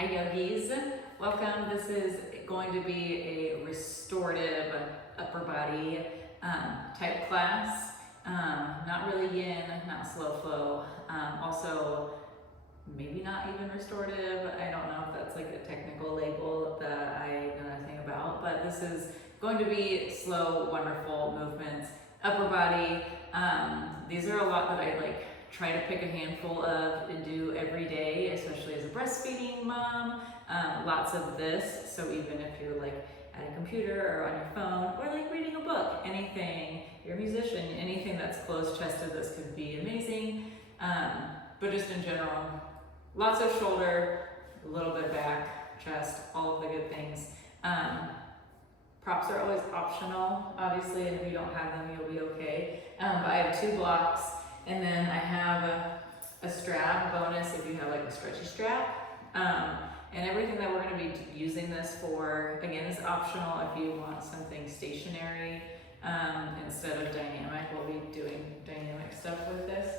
Hi yogis, welcome. This is going to be a restorative upper body type class. Not really yin, not slow flow. Also, maybe not even restorative. I don't know if that's like a technical label that I know nothing about, but this is going to be slow, wonderful movements, upper body. These are a lot that I like try to pick a handful of and do every day, especially as a breastfeeding mom. Lots of this, so even if you're like at a computer or on your phone or like reading a book, anything, you're a musician, anything that's closed chested, this could be amazing. But just in general, lots of shoulder, a little bit of back, chest, all of the good things. Props are always optional, obviously, and if you don't have them, you'll be okay. But I have 2 blocks, and then I have a strap bonus if you have like a stretchy strap. And everything that we're going to be using this for, again, is optional. If you want something stationary instead of dynamic, we'll be doing dynamic stuff with this.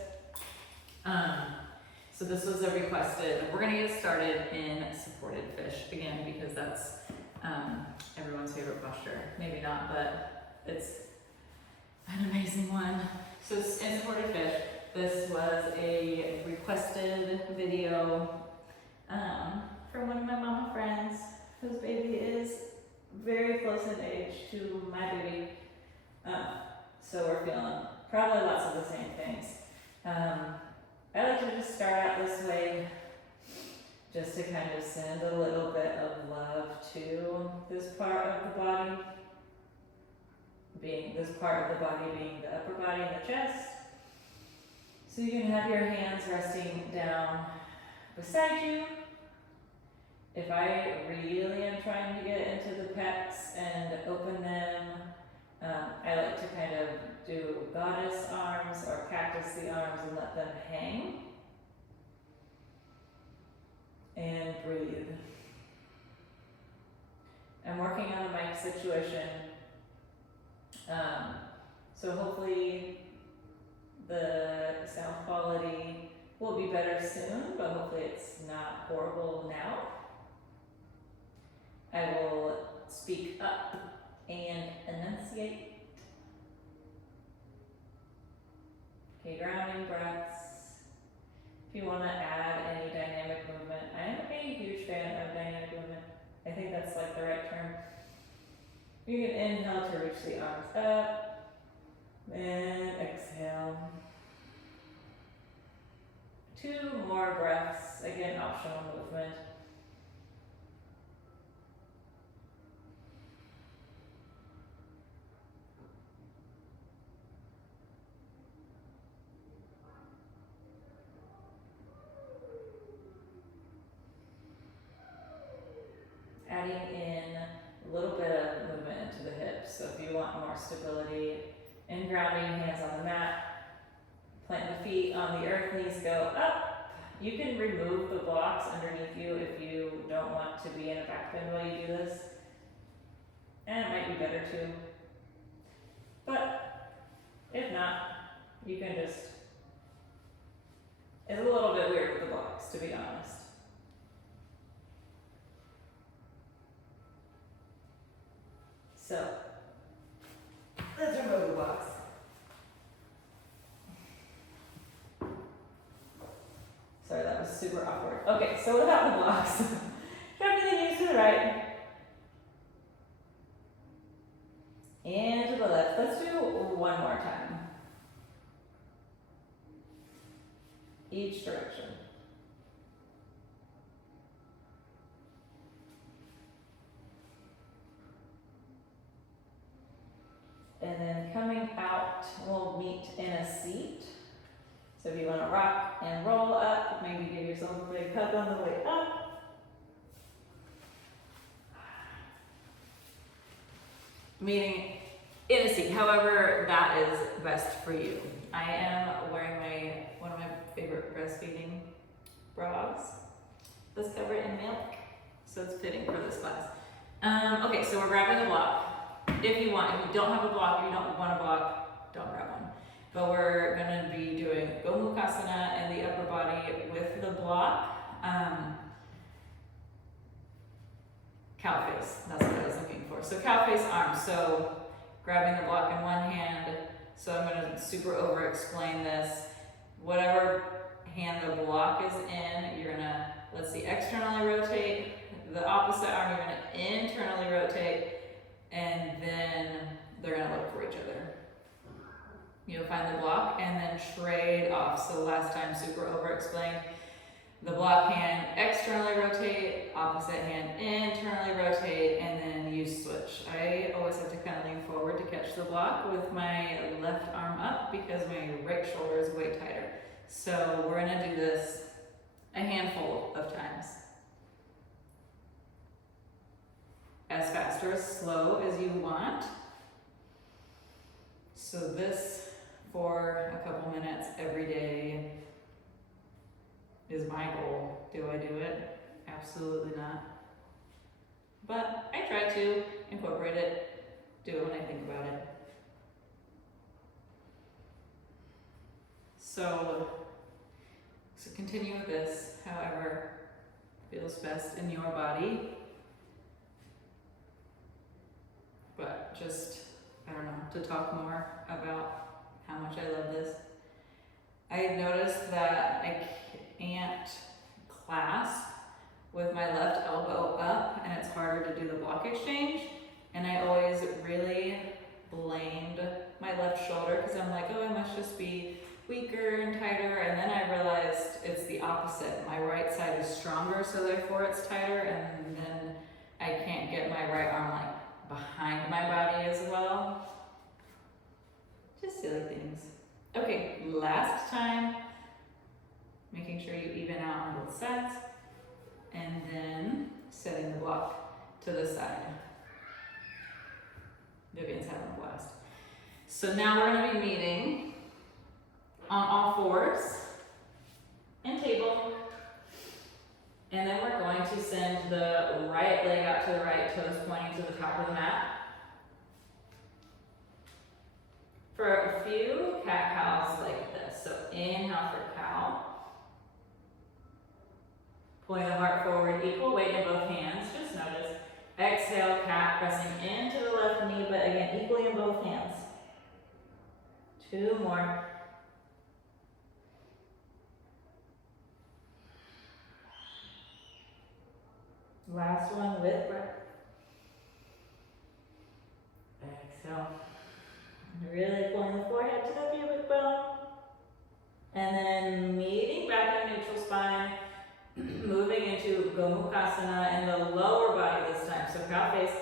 So this was a requested. We're going to get started in supported fish again because that's everyone's favorite posture. Maybe not, but it's an amazing one. So in supported fish, this was a requested video from one of my mama friends whose baby is very close in age to my baby. So we're feeling probably lots of the same things. I like to just start out this way just to kind of send a little bit of love to this part of the body, being the upper body and the chest. So you can have your hands resting down beside you. If I really am trying to get into the pecs and open them, I like to kind of do goddess arms or cactus the arms and let them hang. And breathe. I'm working on a mic situation. So hopefully the sound quality will be better soon, but hopefully it's not horrible now. I will speak up and enunciate. Okay, grounding breaths. If you want to add any dynamic movement, I am a huge fan of dynamic movement. I think that's like the right term. You can inhale to reach the arms up, and exhale. 2 more breaths, again, optional movement. Adding in a little bit of movement into the hips. So if you want more stability and grounding, hands on the mat, plant the feet on the earth, knees go up. You can remove the blocks underneath you if you don't want to be in a back bend while you do this. And it might be better too. But if not, you can just, it's a little bit weird with the blocks, to be honest. So, let's remove the box. Sorry, that was super awkward. Okay, so without the blocks, drop the knees to the right and to the left. Let's do one more time. Each direction. And then coming out, we'll meet in a seat. So if you want to rock and roll up, maybe give yourself a big hug on the way up. Meaning in a seat, however that is best for you. I am wearing one of my favorite breastfeeding bras that's covered in milk, so it's fitting for this class. Okay, so we're grabbing a block. If you don't have a block, if you don't want a block, don't grab one. But we're gonna be doing Gomukhasana and the upper body with the block. cow face, that's what I was looking for. So cow face arms, so grabbing the block in one hand. So I'm gonna super over explain this. Whatever hand the block is in, you're gonna, let's see, externally rotate. The opposite arm, you're gonna internally rotate, and then they're gonna look for each other. You'll find the block and then trade off. So last time, super over explained. The block hand externally rotate, opposite hand internally rotate, and then you switch. I always have to kind of lean forward to catch the block with my left arm up because my right shoulder is way tighter. So we're gonna do this a handful of times. As fast or as slow as you want. So this for a couple minutes every day is my goal. Do I do it? Absolutely not. But I try to incorporate it, do it when I think about it. So continue with this, however feels best in your body. But just, I don't know, to talk more about how much I love this. I've noticed that I can't clasp with my left elbow up, and it's harder to do the block exchange. And I always really blamed my left shoulder because I'm like, oh, I must just be weaker and tighter. And then I realized it's the opposite. My right side is stronger, so therefore it's tighter, and then I can't get my right arm like behind my body as well. Just silly things. Okay, last time, making sure you even out on both sides, and then setting the block to the side. Vivian's having a blast. So now we're gonna be meeting on all fours and table. And then we're going to send the right leg out to the right, toes pointing to the top of the mat. For a few cat-cows like this. So inhale for cow. Pulling the heart forward, equal weight in both hands, just notice. Exhale, cat, pressing into the left knee, but again, equally in both hands. 2 more. Last one with breath. Exhale. Really pulling the forehead to the pubic bone. And then meeting back in neutral spine. Moving into Gomukhasana in the lower body this time. So cow face.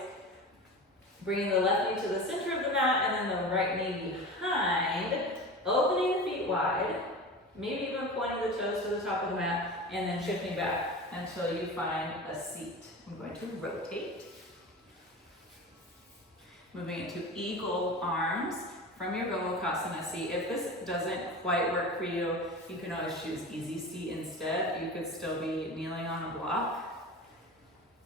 Bringing the left knee to the center of the mat and then the right knee behind. Opening the feet wide. Maybe even pointing the toes to the top of the mat. And then shifting back until you find a seat. I'm going to rotate. Moving into eagle arms from your Gomukhasana seat. If this doesn't quite work for you, you can always choose easy seat instead. You could still be kneeling on a block.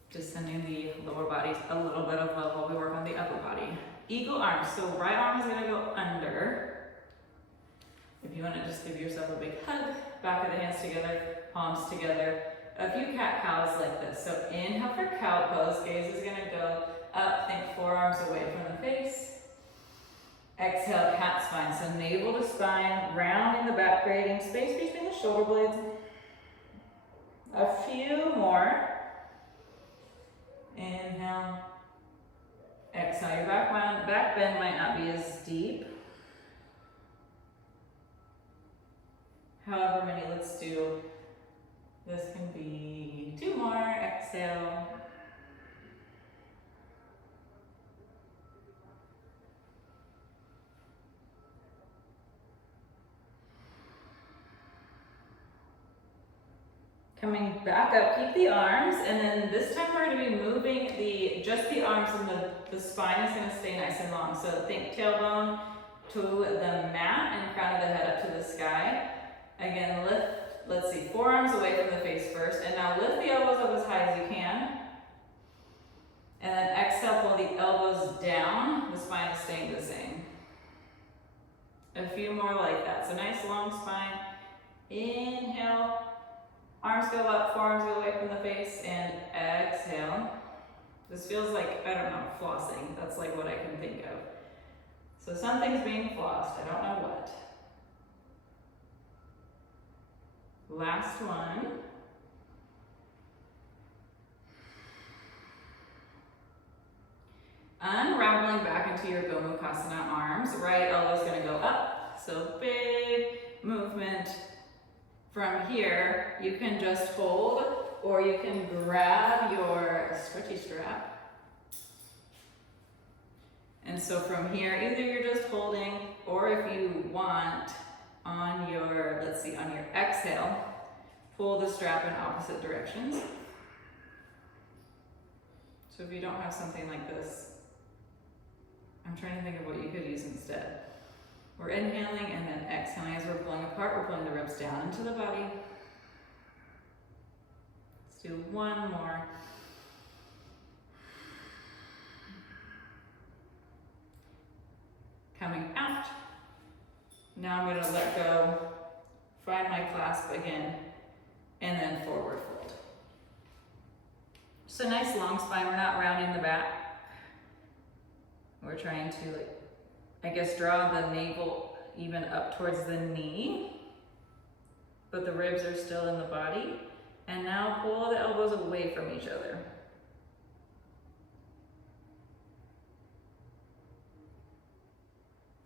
Just sending the lower body a little bit of love while we work on the upper body. Eagle arms. So right arm is going to go under. If you want to just give yourself a big hug, back of the hands together, palms together. A few cat-cows like this. So inhale for cow pose. Gaze is going to go up. Think forearms away from the face. Exhale, cat spine. So navel to spine, rounding the back, creating space between the shoulder blades. A few more. Inhale. Exhale. Your back bend might not be as deep. However many, let's do. This can be 2 more. Exhale. Coming back up, keep the arms, and then this time we're going to be moving just the arms, and the spine is going to stay nice and long. So think tailbone to the mat and crown of the head up to the sky. Again, lift, let's see, forearms away from the face first, and now lift the elbows up as high as you can. And then exhale, pull the elbows down, the spine is staying the same. A few more like that. So nice long spine. Inhale. Arms go up, forearms go away from the face, and exhale. This feels like, I don't know, flossing. That's like what I can think of. So something's being flossed, I don't know what. Last one. Unraveling back into your Gomukhasana arms. Right elbow's gonna go up. So big movement. From here, you can just hold, or you can grab your stretchy strap. And so from here, either you're just holding, or if you want, on your, let's see, on your exhale, pull the strap in opposite directions. So if you don't have something like this, I'm trying to think of what you could use instead. We're inhaling and then exhaling as we're pulling apart. We're pulling the ribs down into the body. Let's do one more. Coming out. Now I'm going to let go, find my clasp again, and then forward fold. So nice long spine. We're not rounding the back. We're trying to, I guess, draw the navel even up towards the knee, but the ribs are still in the body. And now pull the elbows away from each other.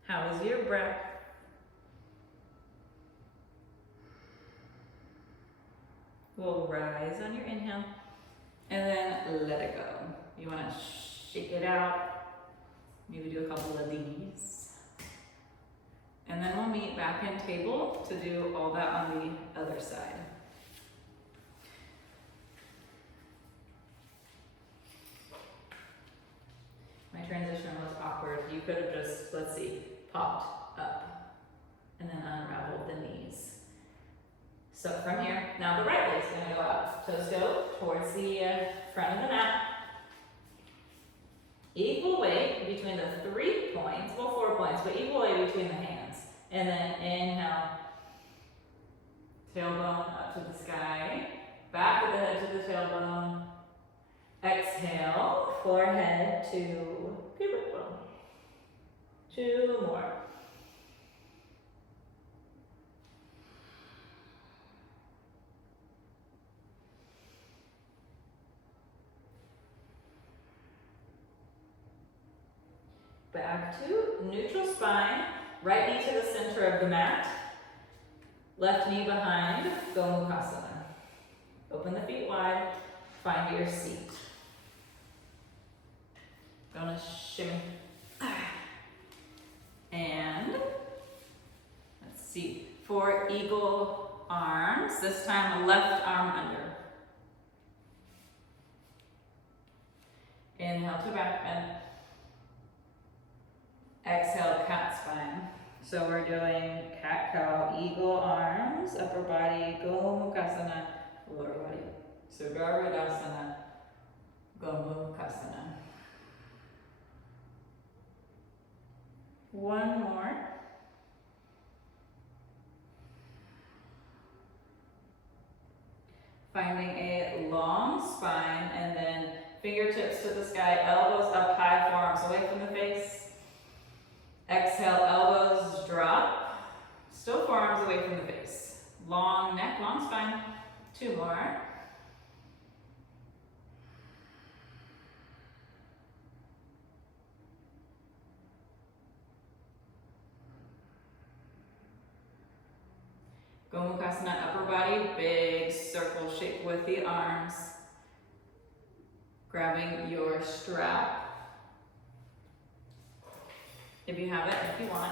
How is your breath? We'll rise on your inhale and then let it go. You want to shake it out. Maybe do a couple of these. And then we'll meet back in table to do all that on the other side. My transition was awkward. You could have just, let's see, popped up and then unraveled the knees. So from here, now the right leg's gonna go out. Toes go towards the front of the mat. Equal weight between the 3 points, well 4 points, but equal weight between the hands. And then inhale, tailbone up to the sky, back of the head to the tailbone. Exhale, forehead to pubic bone. 2 more. Back to neutral spine, right knee to the center of the mat, left knee behind, Gomukhasana. Open the feet wide, find your seat. Gonna shimmy. And let's see, for eagle arms, this time left arm under. Inhale to back bend. Exhale, cat spine. So we're doing cat cow, eagle arms, upper body, Gomukhasana, lower body. So Garudasana, Gomukhasana. One more. Finding a long spine and then fingertips to the sky, elbows up high, forearms away from the face. Exhale, elbows drop, still forearms away from the face. Long neck, long spine. 2 more. Gomukhasana, upper body, big circle shape with the arms. Grabbing your strap. If you have it, if you want.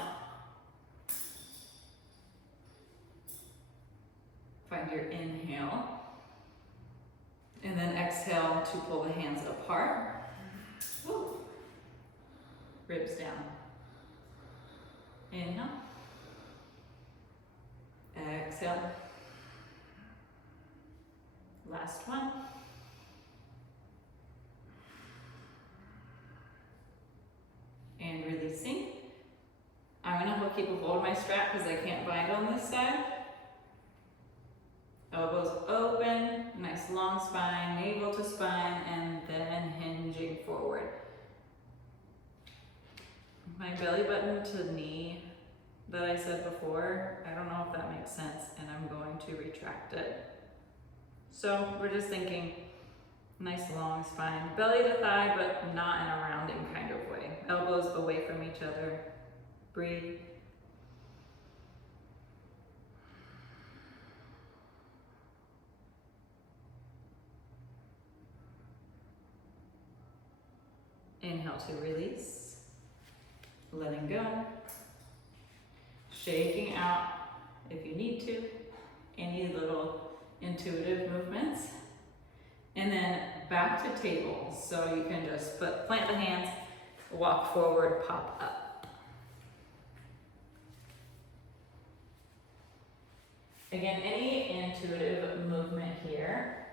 Find your inhale. And then exhale to pull the hands apart. Woo. Ribs down. Inhale. Exhale. Last one. And releasing. I'm gonna keep a hold of my strap because I can't bind on this side. Elbows open, nice long long spine, navel to spine, and then hinging forward. My belly button to knee that I said before, I don't know if that makes sense, and I'm going to retract it. So we're just thinking nice long spine, belly to thigh, but not in a rounding kind of way. Elbows away from each other. Breathe. Inhale to release, letting go, shaking out if you need to, any little intuitive movements, and then back to table. So you can just plant the hands, walk forward, pop up. Again, any intuitive movement here,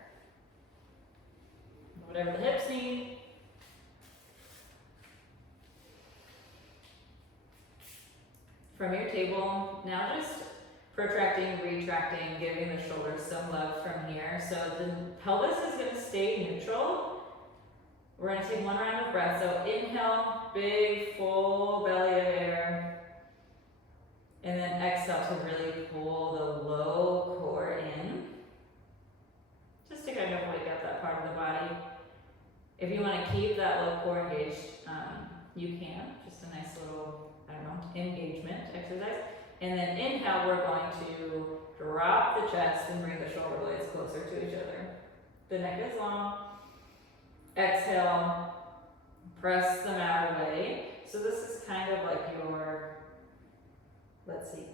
whatever the hips need. From your table, now just protracting, retracting, giving the shoulders some love from here. So the pelvis is going to stay neutral. We're going to take one round of breath. So inhale, big full belly of air. And then exhale to really pull the low core in. Just to kind of wake up that part of the body. If you want to keep that low core engaged, you can. Just a nice little, engagement exercise. And then inhale, we're going to drop the chest and bring the shoulder blades closer to each other. The neck is long. Exhale, press the mat away. So this is kind of like your,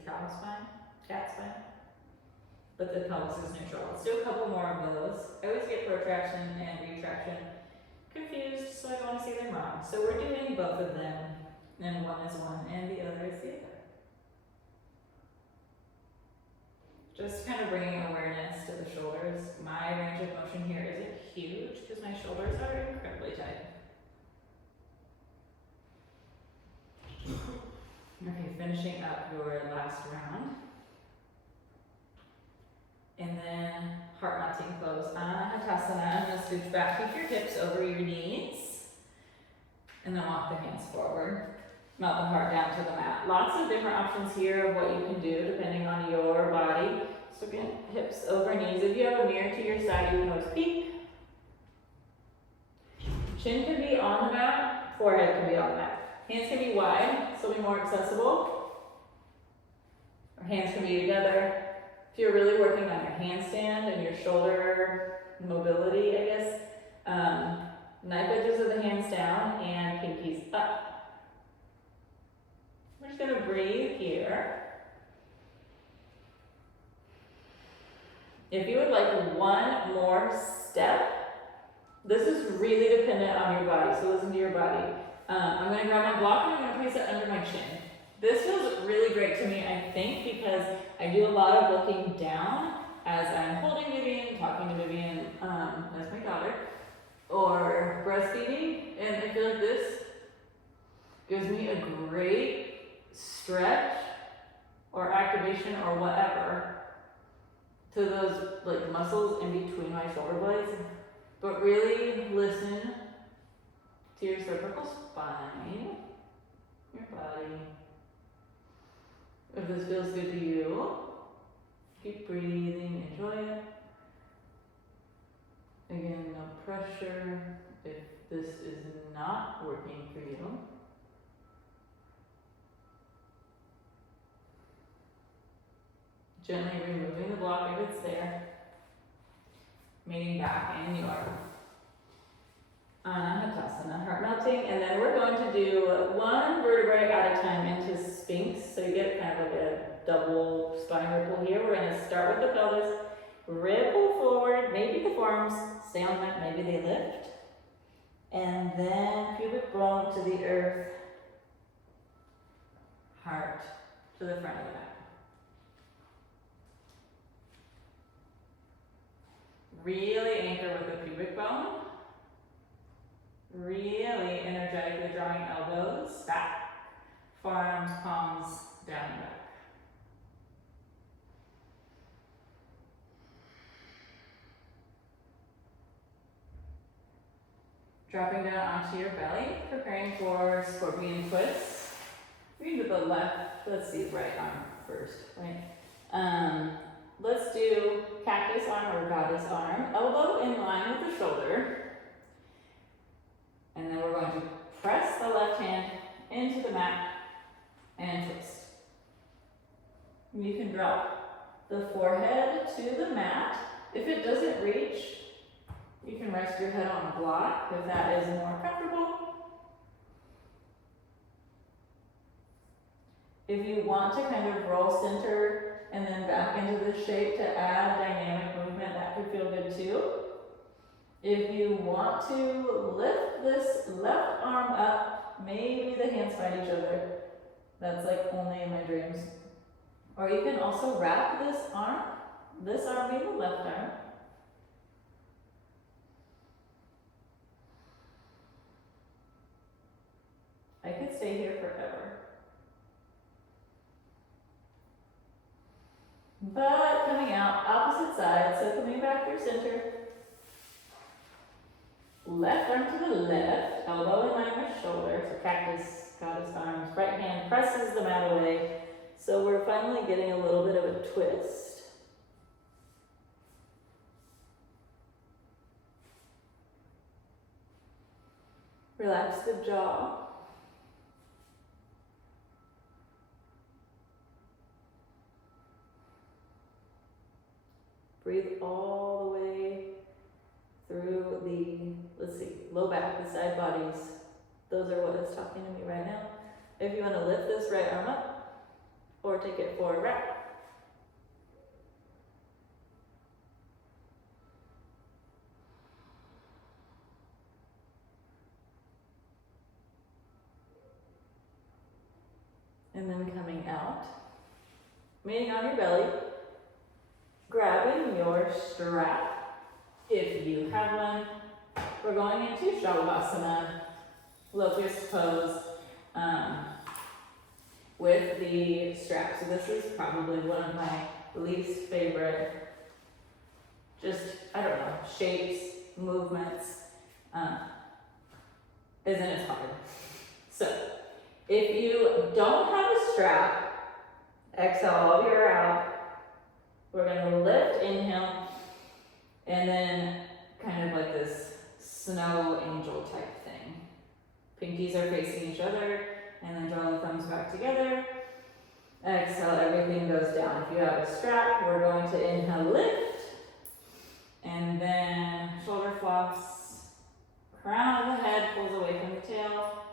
cow spine, cat spine. But the pelvis is neutral. Let's do a couple more of those. I always get protraction and retraction confused, so I want to say them wrong. So we're doing both of them. And one is one and the other is the other. Just kind of bringing awareness to the shoulders. My range of motion here isn't huge because my shoulders are incredibly tight. Okay, finishing up your last round. And then heart melting close. Anahatasana. I'm going to scooch back. Keep your hips over your knees. And then walk the hands forward. Melt the heart down to the mat. Lots of different options here of what you can do depending on your body. So again, hips over knees. If you have a mirror to your side, you can always peek. Chin can be on the mat, forehead can be on the mat. Hands can be wide, so be more accessible. Or hands can be together. If you're really working on your handstand and your shoulder mobility, I guess, knife edges of the hands down and pinkies up. We're just going to breathe here. If you would like one more step, this is really dependent on your body, so listen to your body. I'm going to grab my block and I'm going to place it under my chin. This feels really great to me, I think, because I do a lot of looking down as I'm holding Vivian, talking to Vivian, as my daughter, or breastfeeding, and I feel like this gives me a great stretch or activation or whatever to those muscles in between my shoulder blades. But really listen to your cervical spine, your body. If this feels good to you, keep breathing, enjoy it. Again, no pressure if this is not working for you. Gently removing the block if it's there. Meeting back in your Anahatasana, heart melting, and then we're going to do one vertebrae at a time into Sphinx, so you get kind of like a double spine ripple here. We're going to start with the pelvis, ripple forward, maybe the forearms stay on the mat, maybe they lift, and then pubic bone to the earth, heart to the front of the mat. Really anchor with the pubic bone. Really energetically drawing elbows back, forearms, palms down and back. Dropping down onto your belly, preparing for scorpion twist. We're gonna do the left, let's see, right arm first, right? Let's do cactus arm or goddess arm, elbow in line with the shoulder. And then we're going to press the left hand into the mat and twist. You can drop the forehead to the mat. If it doesn't reach, you can rest your head on a block if that is more comfortable. If you want to kind of roll center and then back into this shape to add dynamic movement, that could feel good too. If you want to lift this left arm up, maybe the hands find each other. That's like only in my dreams. Or you can also wrap this arm being the left arm. I could stay here forever. But coming out, opposite side, so coming back through center. Left arm to the left, elbow in line with shoulder, so cactus, goddess arms. Right hand presses the mat away, so we're finally getting a little bit of a twist. Relax the jaw. Breathe all the way through the, let's see, low back, the side bodies. Those are what is talking to me right now. If you want to lift this right arm up or take it forward, wrap. And then coming out, meaning on your belly, grabbing your strap, if you have one. We're going into Shavasana, locust pose, with the strap. So this is probably one of my least favorite, just, I don't know, shapes, movements, isn't as hard. So, if you don't have a strap, exhale all of your air out. We're gonna lift, inhale, and then kind of like this snow angel type thing. Pinkies are facing each other, and then draw the thumbs back together. Exhale, everything goes down. If you have a strap, we're going to inhale, lift, and then shoulder flops, crown of the head pulls away from the tail,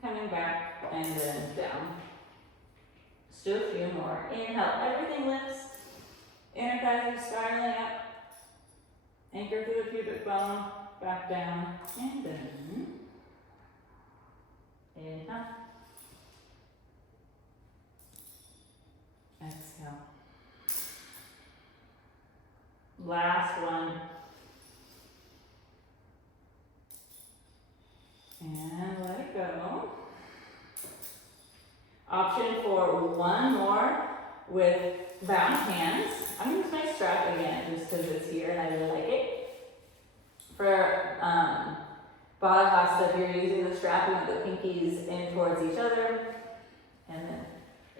coming back, and then down. Let's do a few more. Inhale, everything lifts. Inner thighs are spiraling up. Anchor through the pubic bone, back down, and then inhale. Exhale. Last one. And let it go. Option for one more with bound hands. I'm going to use my strap again just because it's here and I really like it. For Baddha, if you're using the strap, you want the pinkies in towards each other. And then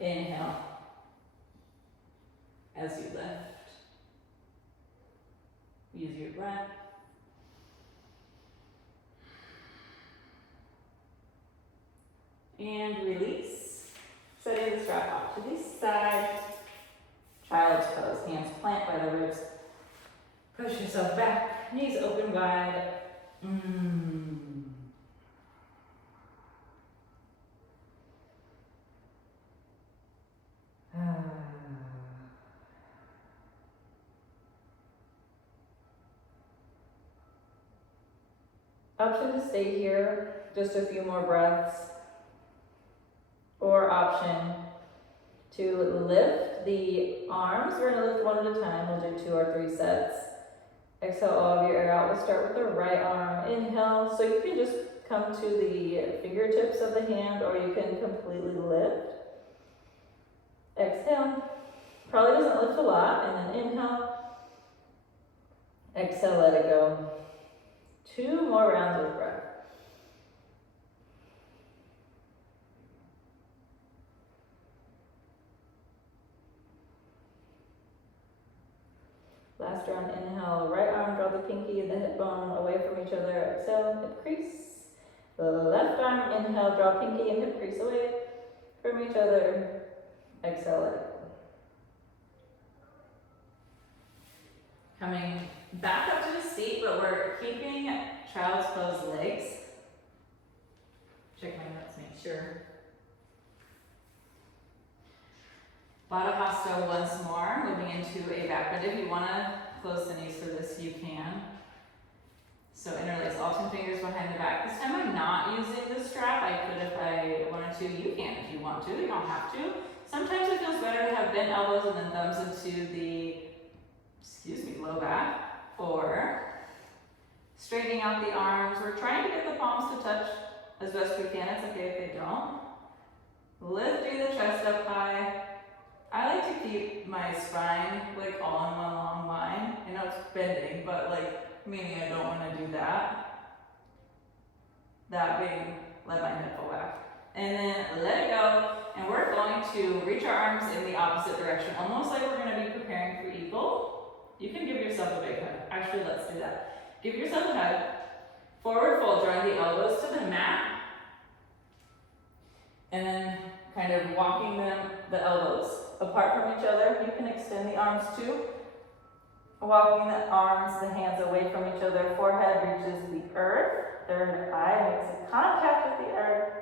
inhale as you lift. Use your breath. And release. Setting the strap off to the side. Child's pose. Hands plant by the ribs. Push yourself back. Knees open wide. Option to stay here just a few more breaths, or option to lift the arms. We're going to lift one at a time. We'll do 2 or 3 sets. Exhale all of your air out. We'll start with the right arm. Inhale. So you can just come to the fingertips of the hand, or you can completely lift. Exhale. Probably doesn't lift a lot. And then inhale. Exhale, let it go. 2 more rounds with breath. faster on inhale. Right arm, draw the pinky and the hip bone away from each other. Exhale, hip crease. Left arm, inhale, draw pinky and hip crease away from each other. Exhale, let it go. Coming back up to the seat, but we're keeping child's pose legs. Check my notes, make sure. Baddha Hasta once more, moving into a back bend. If you want to close the knees for this, you can. So interlace all 10 fingers behind the back. This time I'm not using the strap. I could if I wanted to. You can if you want to. You don't have to. Sometimes it feels better to have bent elbows and then thumbs into the, low back. Or straightening out the arms. We're trying to get the palms to touch as best we can. It's okay if they don't. Lifting the chest up high. I like to keep my spine like all in one long line. I know it's bending, but like, meaning I don't want to do that. That being, let my hip go back. And then let it go, and we're going to reach our arms in the opposite direction, almost like we're going to be preparing for eagle. You can give yourself a big hug. Actually, let's do that. Give yourself a hug. Forward fold, drawing the elbows to the mat. And then kind of walking the elbows apart from each other. You can extend the arms too. Walking the arms, the hands away from each other. Forehead reaches the earth. Third eye makes a contact with the earth.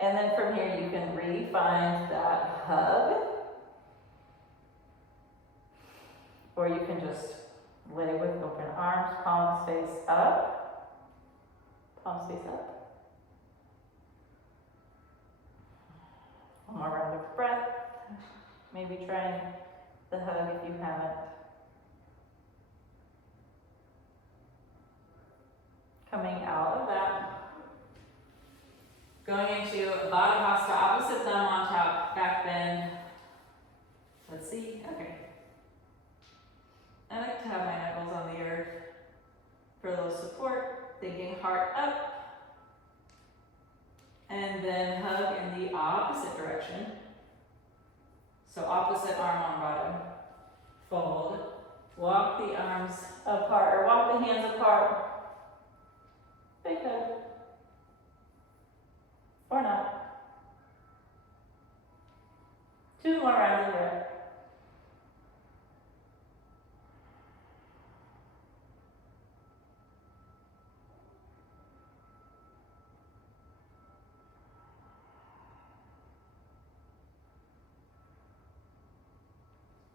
And then from here you can re-find that hug. Or you can just lay with open arms, palms face up. Palms face up. One more round of breath. Maybe trying the hug if you haven't. Coming out of that. Going into Baddha Hasta, opposite thumb on top, back bend. Let's see, okay. I like to have my knuckles on the earth for a little support. Thinking heart up. And then hug in the opposite direction. So opposite arm on bottom. Fold. Walk the arms apart, or walk the hands apart. Big hug. Or not. 2 more rounds of breath.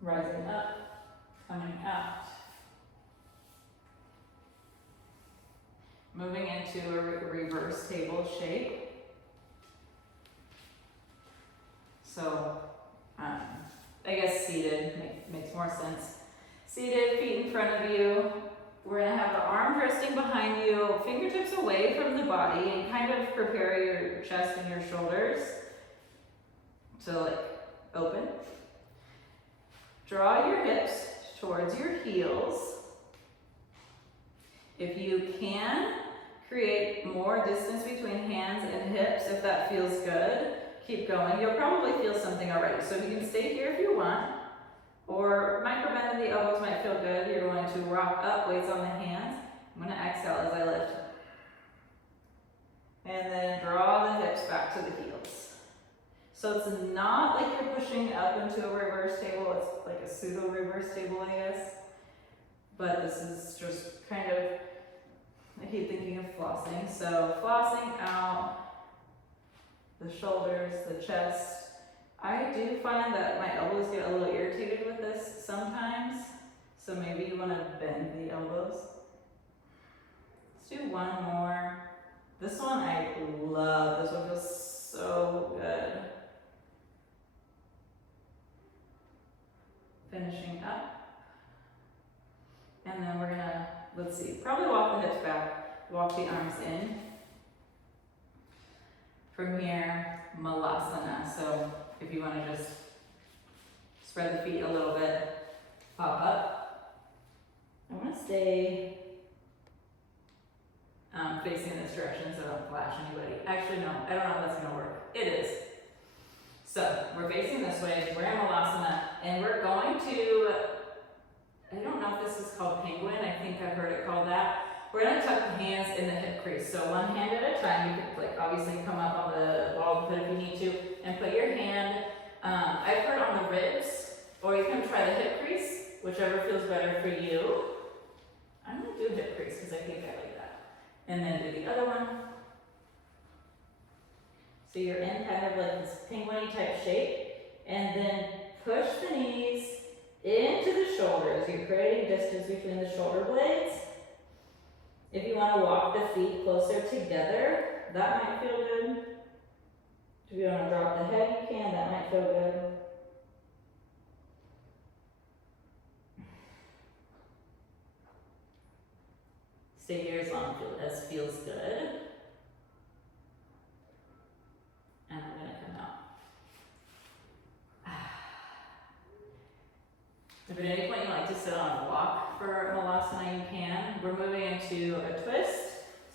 Rising up, coming out. Moving into a reverse table shape. So, I guess seated makes more sense. Seated, feet in front of you. We're gonna have the arms resting behind you, fingertips away from the body, and kind of prepare your chest and your shoulders to like open. Draw your hips towards your heels. If you can, create more distance between hands and hips if that feels good. Keep going. You'll probably feel something already. So you can stay here if you want, or micro bend in the elbows might feel good. You're going to rock up, weights on the hands. I'm going to exhale as I lift. And then draw the hips back to the heels. So it's not like you're pushing up into a reverse table. It's like a pseudo reverse table, I guess. But this is just kind of, I keep thinking of flossing. So flossing out the shoulders, the chest. I do find that my elbows get a little irritated with this sometimes. So maybe you want to bend the elbows. Let's do one more. This one I love. This one feels so good. Finishing up. And then we're gonna, let's see, probably walk the hips back, walk the arms in. From here, Malasana. So if you wanna just spread the feet a little bit, pop up. I wanna stay facing this direction so I don't flash anybody. Actually, no, I don't know if that's gonna work. It is. So we're facing this way, we're in Malasana, and we're going to I don't know if this is called penguin, I think I've heard it called that. We're gonna tuck the hands in the hip crease. So one hand at a time. You could like obviously come up on the wall of the foot if you need to, and put your hand, I've heard on the ribs, or you can try the hip crease, whichever feels better for you. I'm gonna do hip crease because I think I like that. And then do the other one. So you're in kind of like this penguin-y type shape, and then push the knees into the shoulders. You're creating distance between the shoulder blades. If you want to walk the feet closer together, that might feel good. If you want to drop the head, you can. That might feel good. Stay here as long as feels good. And I'm going to come out. If at any point you like to sit on a block for Malasana, you can. We're moving into a twist.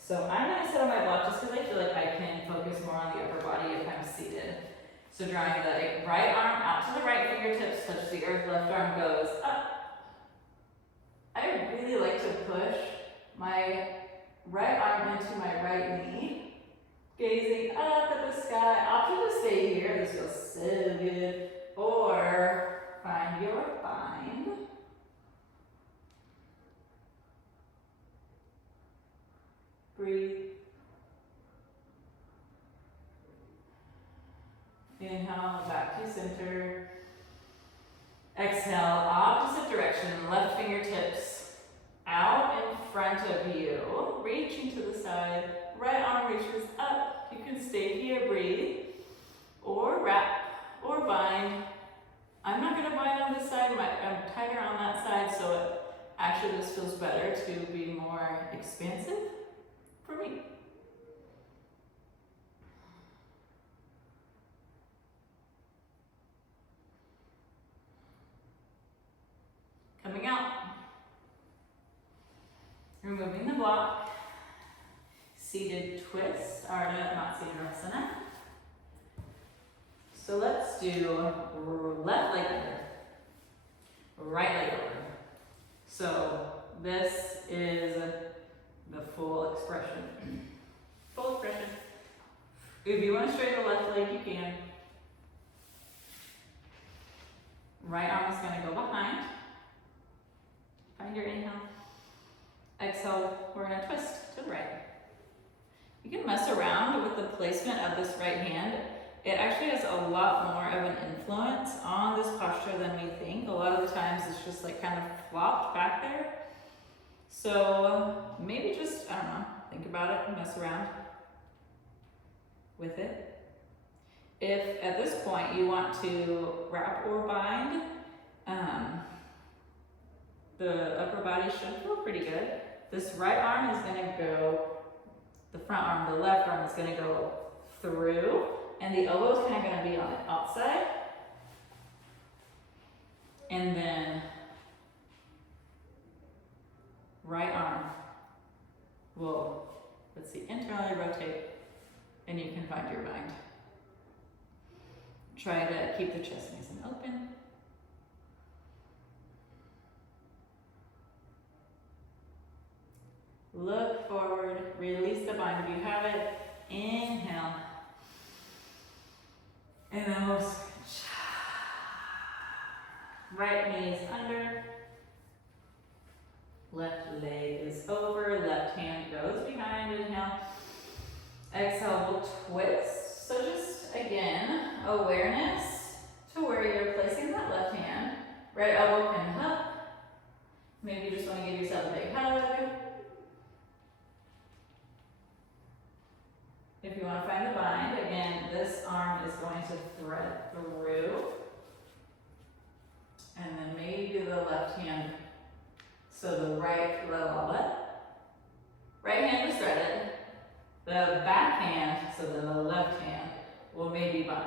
So I'm going to sit on my block just because I feel like I can focus more on the upper body if I'm seated. So drawing the right arm out to the right fingertips, touch the earth, left arm goes up. I really like to push my right arm into my right knee, gazing up at the sky. Option to stay here, this feels so good. Or find your bind. Breathe. Inhale, back to center. Exhale, opposite direction, left fingertips out in front of you, reaching to the side. Right arm reaches up. You can stay here, breathe, or wrap, or bind. I'm not going to bind on this side, I'm tighter on that side, so actually this feels better to be more expansive for me. Coming out. Removing the block. Seated twist, Ardha Matsyendrasana. So let's do left leg under, right leg over. So this is the full expression. Full expression. If you want to straighten the left leg, you can. Right arm is going to go behind. Find your inhale. Exhale, we're going to twist to the right. You can mess around with the placement of this right hand. It actually has a lot more of an influence on this posture than we think. A lot of the times it's just like kind of flopped back there. So maybe just, I don't know, think about it and mess around with it. If at this point you want to wrap or bind, the upper body should feel pretty good. This right arm is going to go, the front arm, the left arm is going to go through, and the elbow is kind of going to be on the outside. And then right arm will, let's see, internally rotate, and you can find your bind. Try to keep the chest nice and open. Look forward, release the bind if you have it. Inhale. And then we'll switch. Right knee is under. Left leg is over. Left hand goes behind. Inhale. Exhale, we'll twist. So just, again, awareness to where you're placing that left hand. Right elbow can help. Maybe you just want to give yourself a big hug. If you want to find the bind, again, this arm is going to thread through. And then maybe the left hand. So the right hand is threaded. The back hand, so then the left hand, will maybe bind.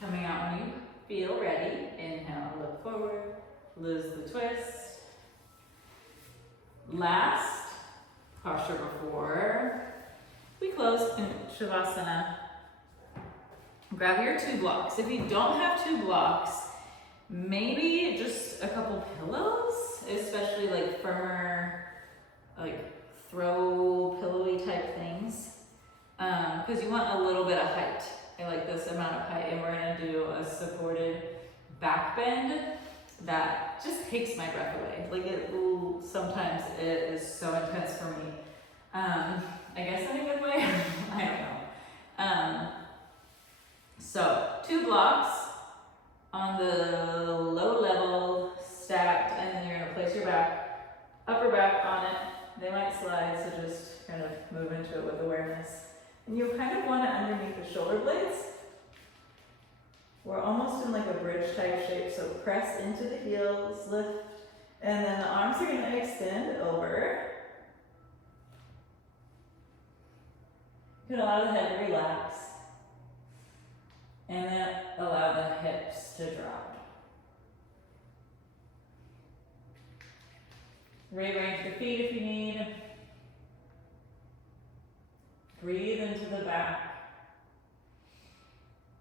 Coming out when you feel ready. Inhale, look forward, lose the twist. Last posture before we close in Shavasana. Grab your 2 blocks. If you don't have 2 blocks, maybe just a couple pillows, especially like firmer, like throw pillowy type things, because you want a little bit of height. I like this amount of height, and we're gonna do a supported back bend that just takes my breath away. Like sometimes it is so intense for me. I guess in a good way. I don't know. So 2 blocks on the low level stacked, and then you're gonna place your upper back on it. They might slide, so just kind of move into it with awareness. And you kind of want it underneath the shoulder blades. We're almost in like a bridge type shape, so press into the heels, lift, and then the arms are gonna extend over. You can allow the head to relax, and then allow the hips to drop. Rearrange the feet if you need. Breathe into the back.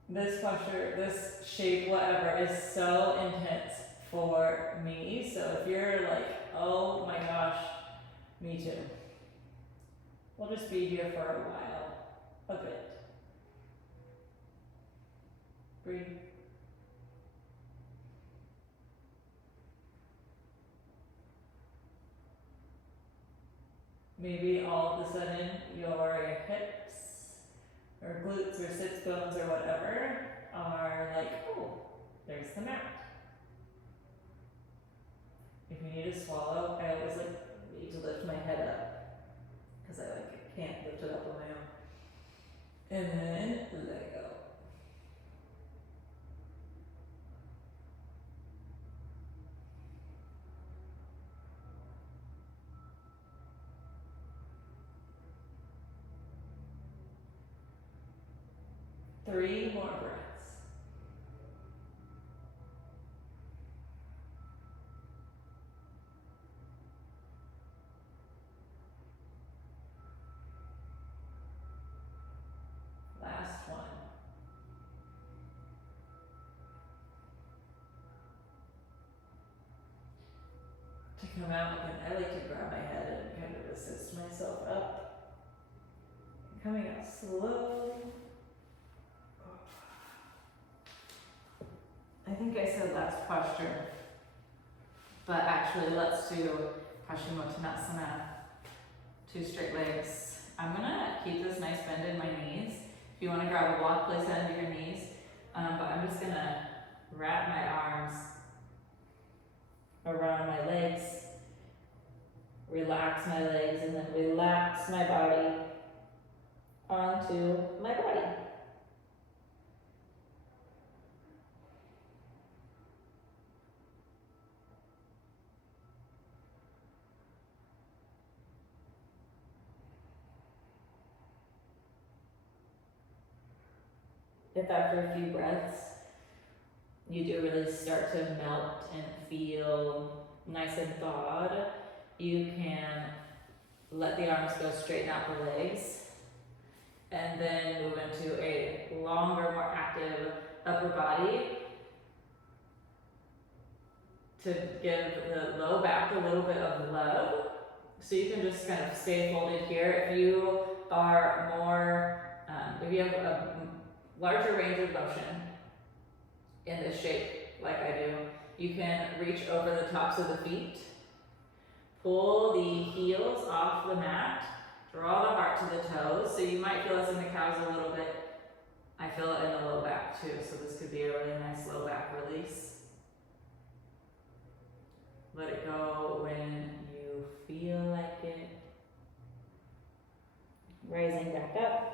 This posture, this shape, whatever, is so intense for me. So if you're like, oh my gosh, me too. We'll just be here for a while, a bit. Breathe. Maybe all of a sudden your hips or glutes or sits bones or whatever are like, oh, there's the mat. If you need to swallow, I always like need to lift my head up because I like can't lift it up on my own. And then let it go. Three more breaths. Last one. To come out again, I like to grab my head and kind of assist myself up. Coming out slow. I think I said last posture, but actually let's do Paschimottanasana, 2 straight legs. I'm gonna keep this nice bend in my knees. If you wanna grab a block, place that under your knees, but I'm just gonna wrap my arms around my legs, relax my legs, and then relax my body onto my body. If after a few breaths, you do really start to melt and feel nice and thawed, you can let the arms go straighten out the legs, and then move into a longer, more active upper body to give the low back a little bit of love. So you can just kind of stay folded here. If you are more, if you have a larger range of motion in this shape, like I do, you can reach over the tops of the feet, pull the heels off the mat, draw the heart to the toes. So you might feel this in the calves a little bit. I feel it in the low back too, so this could be a really nice low back release. Let it go when you feel like it. Rising back up.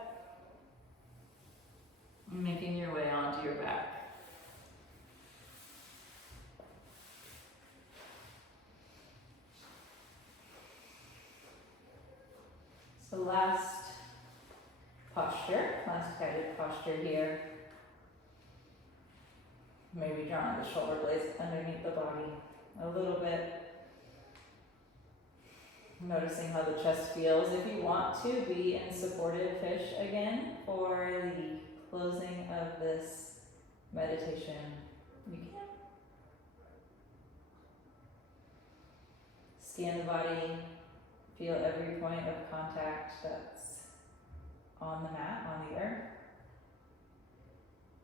Making your way onto your back. So last posture, last guided posture here. Maybe drawing the shoulder blades underneath the body a little bit. Noticing how the chest feels. If you want to be in supported fish again for the closing of this meditation, you can. Scan the body, feel every point of contact that's on the mat, on the earth.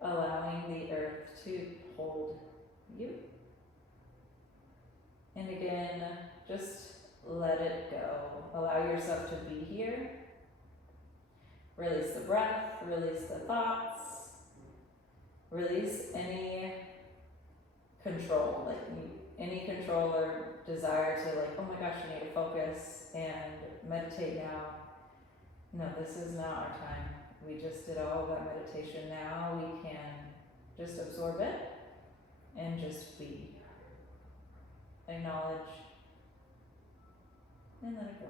Allowing the earth to hold you. And again, just let it go. Allow yourself to be here. Release the breath, release the thoughts, release any control, any control or desire to oh my gosh, I need to focus and meditate now. No, this is not our time. We just did all of that meditation. Now we can just absorb it and just be. Acknowledge and let it go.